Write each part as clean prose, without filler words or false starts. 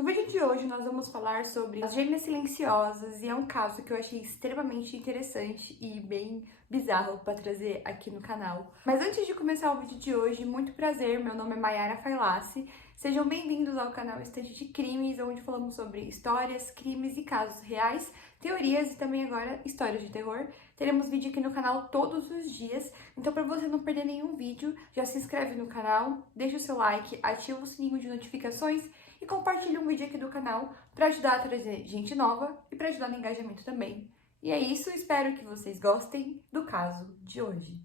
No vídeo de hoje nós vamos falar sobre as gêmeas silenciosas e é um caso que eu achei extremamente interessante e bem bizarro para trazer aqui no canal. Mas antes de começar o vídeo de hoje, muito prazer, meu nome é Mayara Failassi. Sejam bem-vindos ao canal Estante de Crimes, onde falamos sobre histórias, crimes e casos reais, teorias e também agora histórias de terror. Teremos vídeo aqui no canal todos os dias, então para você não perder nenhum vídeo, já se inscreve no canal, deixa o seu like, ativa o sininho de notificações e compartilhe um vídeo aqui do canal para ajudar a trazer gente nova e para ajudar no engajamento também. E é isso, espero que vocês gostem do caso de hoje.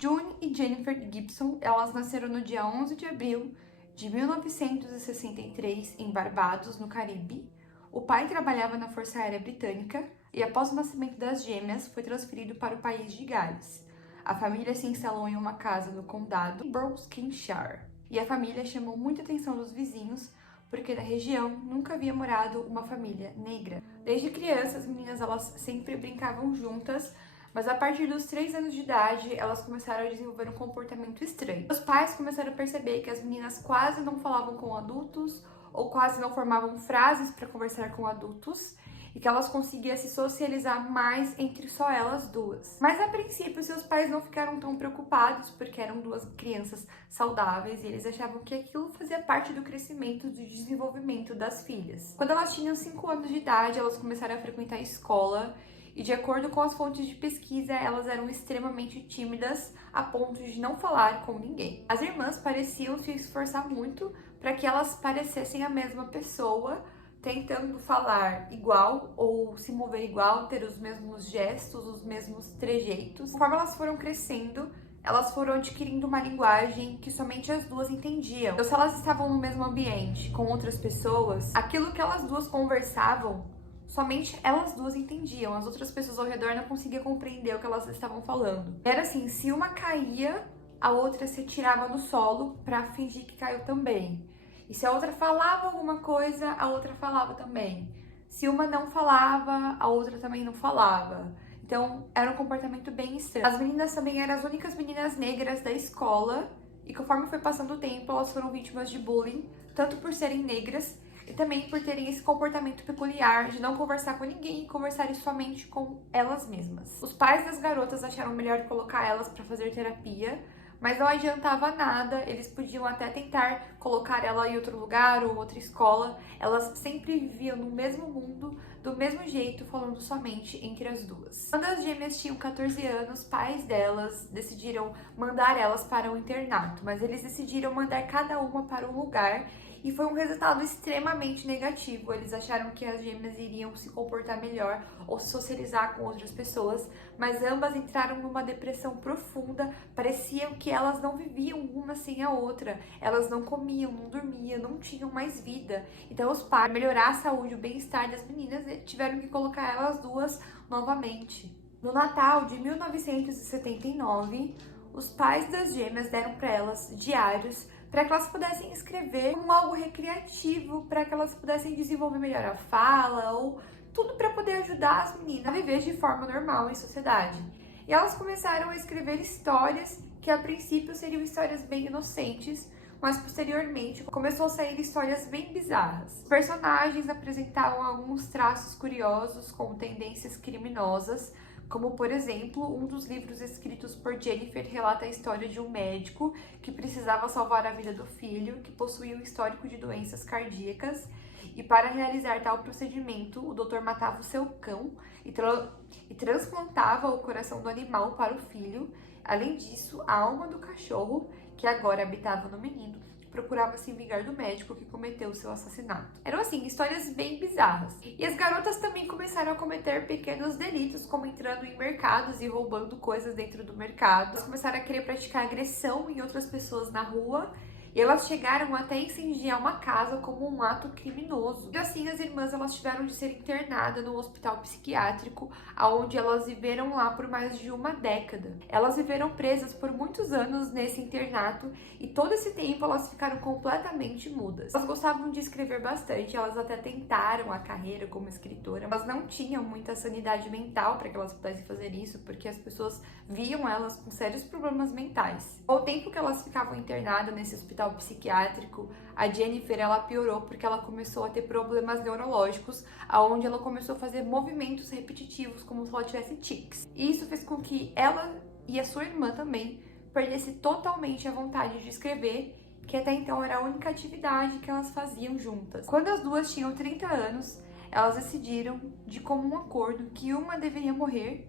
June e Jennifer Gibson, elas nasceram no dia 11 de abril de 1963 em Barbados, no Caribe. O pai trabalhava na Força Aérea Britânica e após o nascimento das gêmeas foi transferido para o país de Gales. A família se instalou em uma casa no condado Buckinghamshire e a família chamou muita atenção dos vizinhos porque na região nunca havia morado uma família negra. Desde crianças, as meninas elas sempre brincavam juntas, mas a partir dos 3 anos de idade, elas começaram a desenvolver um comportamento estranho. Os pais começaram a perceber que as meninas quase não falavam com adultos ou quase não formavam frases para conversar com adultos e que elas conseguiam se socializar mais entre só elas duas. Mas a princípio, seus pais não ficaram tão preocupados porque eram duas crianças saudáveis e eles achavam que aquilo fazia parte do crescimento e do desenvolvimento das filhas. Quando elas tinham 5 anos de idade, elas começaram a frequentar a escola e de acordo com as fontes de pesquisa, elas eram extremamente tímidas a ponto de não falar com ninguém. As irmãs pareciam se esforçar muito para que elas parecessem a mesma pessoa, tentando falar igual ou se mover igual, ter os mesmos gestos, os mesmos trejeitos. Conforme elas foram crescendo, elas foram adquirindo uma linguagem que somente as duas entendiam. Então, se elas estavam no mesmo ambiente com outras pessoas, aquilo que elas duas conversavam, somente elas duas entendiam. As outras pessoas ao redor não conseguiam compreender o que elas estavam falando. Era assim, se uma caía, a outra se atirava no solo para fingir que caiu também. E se a outra falava alguma coisa, a outra falava também. Se uma não falava, a outra também não falava. Então, era um comportamento bem estranho. As meninas também eram as únicas meninas negras da escola. E conforme foi passando o tempo, elas foram vítimas de bullying, tanto por serem negras e também por terem esse comportamento peculiar de não conversar com ninguém e conversarem somente com elas mesmas. Os pais das garotas acharam melhor colocar elas para fazer terapia, mas não adiantava nada, eles podiam até tentar colocar ela em outro lugar ou outra escola, elas sempre viviam no mesmo mundo, do mesmo jeito, falando somente entre as duas. Quando as gêmeas tinham 14 anos, pais delas decidiram mandar elas para um internato, mas eles decidiram mandar cada uma para um lugar e foi um resultado extremamente negativo. Eles acharam que as gêmeas iriam se comportar melhor ou se socializar com outras pessoas, mas ambas entraram numa depressão profunda, pareciam que elas não viviam uma sem a outra, elas não comiam, não dormiam, não tinham mais vida. Então os pais, para melhorar a saúde e o bem-estar das meninas, tiveram que colocar elas duas novamente. No Natal de 1979, os pais das gêmeas deram para elas diários para que elas pudessem escrever como algo recreativo, para que elas pudessem desenvolver melhor a fala ou tudo para poder ajudar as meninas a viver de forma normal em sociedade. E elas começaram a escrever histórias que a princípio seriam histórias bem inocentes, mas posteriormente começou a sair histórias bem bizarras. Os personagens apresentavam alguns traços curiosos com tendências criminosas, como, por exemplo, um dos livros escritos por Jennifer relata a história de um médico que precisava salvar a vida do filho, que possuía um histórico de doenças cardíacas, e para realizar tal procedimento, o doutor matava o seu cão e transplantava o coração do animal para o filho. Além disso, a alma do cachorro, que agora habitava no menino, procurava se vingar do médico que cometeu o seu assassinato. Eram assim, histórias bem bizarras. E as garotas também começaram a cometer pequenos delitos, como entrando em mercados e roubando coisas dentro do mercado. Elas começaram a querer praticar agressão em outras pessoas na rua. E elas chegaram até a incendiar uma casa como um ato criminoso. E assim, as irmãs elas tiveram de ser internadas no hospital psiquiátrico, onde elas viveram lá por mais de uma década. Elas viveram presas por muitos anos nesse internato e todo esse tempo elas ficaram completamente mudas. Elas gostavam de escrever bastante, elas até tentaram a carreira como escritora, mas não tinham muita sanidade mental para que elas pudessem fazer isso, porque as pessoas viam elas com sérios problemas mentais. Ao tempo que elas ficavam internadas nesse hospital hospital psiquiátrico, a Jennifer ela piorou porque ela começou a ter problemas neurológicos, aonde ela começou a fazer movimentos repetitivos como se ela tivesse tics. E isso fez com que ela e a sua irmã também perdesse totalmente a vontade de escrever, que até então era a única atividade que elas faziam juntas. Quando as duas tinham 30 anos, elas decidiram, de comum acordo, que uma deveria morrer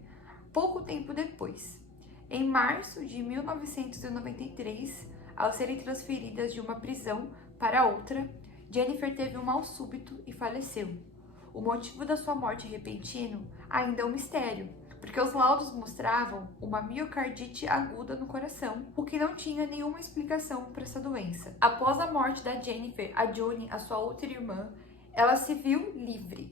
pouco tempo depois. Em março de 1993, ao serem transferidas de uma prisão para outra, Jennifer teve um mal súbito e faleceu. O motivo da sua morte repentina ainda é um mistério, porque os laudos mostravam uma miocardite aguda no coração, o que não tinha nenhuma explicação para essa doença. Após a morte da Jennifer, a Joni, a sua outra irmã, ela se viu livre.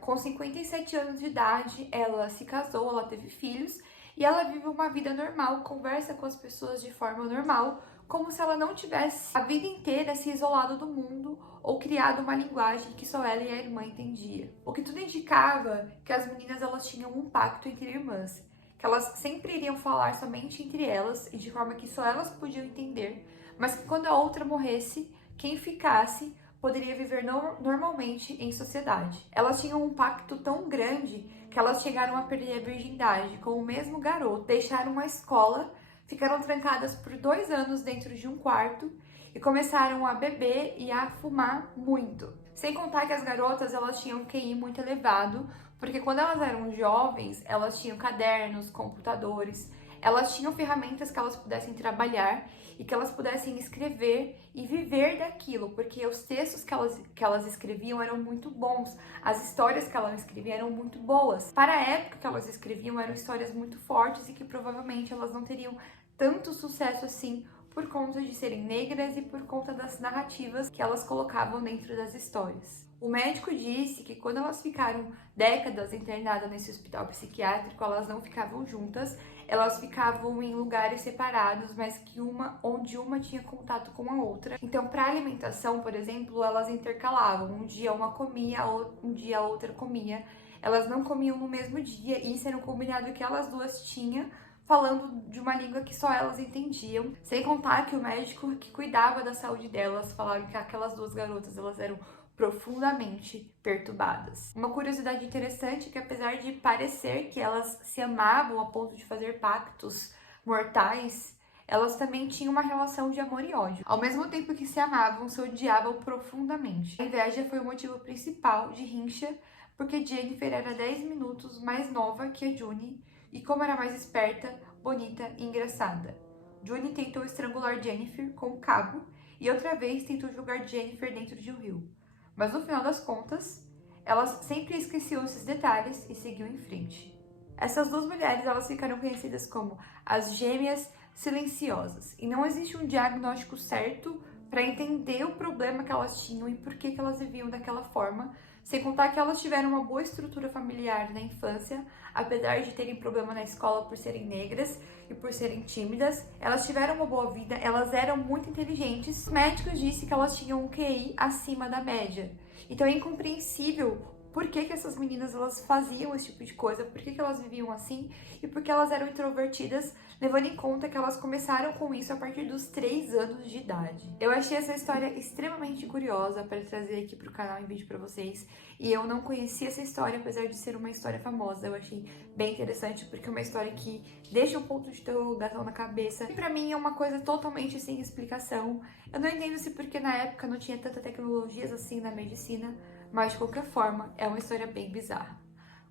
Com 57 anos de idade, ela se casou, ela teve filhos e ela vive uma vida normal, conversa com as pessoas de forma normal, como se ela não tivesse a vida inteira se isolado do mundo ou criado uma linguagem que só ela e a irmã entendiam. O que tudo indicava que as meninas elas tinham um pacto entre irmãs, que elas sempre iriam falar somente entre elas e de forma que só elas podiam entender, mas que quando a outra morresse, quem ficasse poderia viver normalmente em sociedade. Elas tinham um pacto tão grande que elas chegaram a perder a virgindade com o mesmo garoto, deixaram a escola, ficaram trancadas por 2 anos dentro de um quarto e começaram a beber e a fumar muito. Sem contar que as garotas elas tinham um QI muito elevado, porque quando elas eram jovens, elas tinham cadernos, computadores, elas tinham ferramentas que elas pudessem trabalhar e que elas pudessem escrever e viver daquilo, porque os textos que elas escreviam eram muito bons, as histórias que elas escreviam eram muito boas. Para a época que elas escreviam, eram histórias muito fortes e que provavelmente elas não teriam tanto sucesso assim por conta de serem negras e por conta das narrativas que elas colocavam dentro das histórias. O médico disse que quando elas ficaram décadas internadas nesse hospital psiquiátrico, elas não ficavam juntas, elas ficavam em lugares separados, mas que onde uma tinha contato com a outra. Então, para alimentação, por exemplo, elas intercalavam. Um dia uma comia, um dia a outra comia. Elas não comiam no mesmo dia, e isso era um combinado que elas duas tinham, falando de uma língua que só elas entendiam. Sem contar que o médico que cuidava da saúde delas falaram que aquelas duas garotas elas eram profundamente perturbadas. Uma curiosidade interessante é que apesar de parecer que elas se amavam a ponto de fazer pactos mortais, elas também tinham uma relação de amor e ódio. Ao mesmo tempo que se amavam, se odiavam profundamente. A inveja foi o motivo principal de rincha, porque Jennifer era 10 minutos mais nova que a Joni e como era mais esperta, bonita e engraçada. Joni tentou estrangular Jennifer com um cabo e outra vez tentou jogar Jennifer dentro de um rio. Mas no final das contas, elas sempre esqueciam esses detalhes e seguiam em frente. Essas duas mulheres elas ficaram conhecidas como as gêmeas silenciosas. E não existe um diagnóstico certo para entender o problema que elas tinham e por que elas viviam daquela forma, sem contar que elas tiveram uma boa estrutura familiar na infância, apesar de terem problema na escola por serem negras e por serem tímidas, elas tiveram uma boa vida, elas eram muito inteligentes. Os médicos disseram que elas tinham um QI acima da média. Então é incompreensível por que essas meninas elas faziam esse tipo de coisa, por que elas viviam assim e por que elas eram introvertidas, levando em conta que elas começaram com isso a partir dos 3 anos de idade. Eu achei essa história extremamente curiosa para trazer aqui para o canal em vídeo para vocês, e eu não conhecia essa história, apesar de ser uma história famosa. Eu achei bem interessante porque é uma história que deixa um ponto de interrogação na cabeça, e para mim é uma coisa totalmente sem explicação. Eu não entendo se porque na época não tinha tanta tecnologias assim na medicina, mas de qualquer forma, é uma história bem bizarra.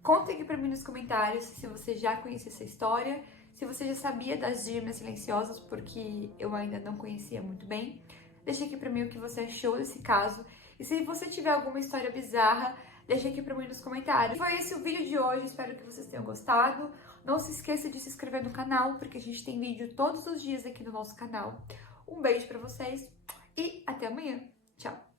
Contem aqui pra mim nos comentários se você já conhecia essa história, se você já sabia das gêmeas silenciosas, porque eu ainda não conhecia muito bem. Deixa aqui pra mim o que você achou desse caso. E se você tiver alguma história bizarra, deixa aqui pra mim nos comentários. E foi esse o vídeo de hoje, espero que vocês tenham gostado. Não se esqueça de se inscrever no canal, porque a gente tem vídeo todos os dias aqui no nosso canal. Um beijo pra vocês e até amanhã. Tchau!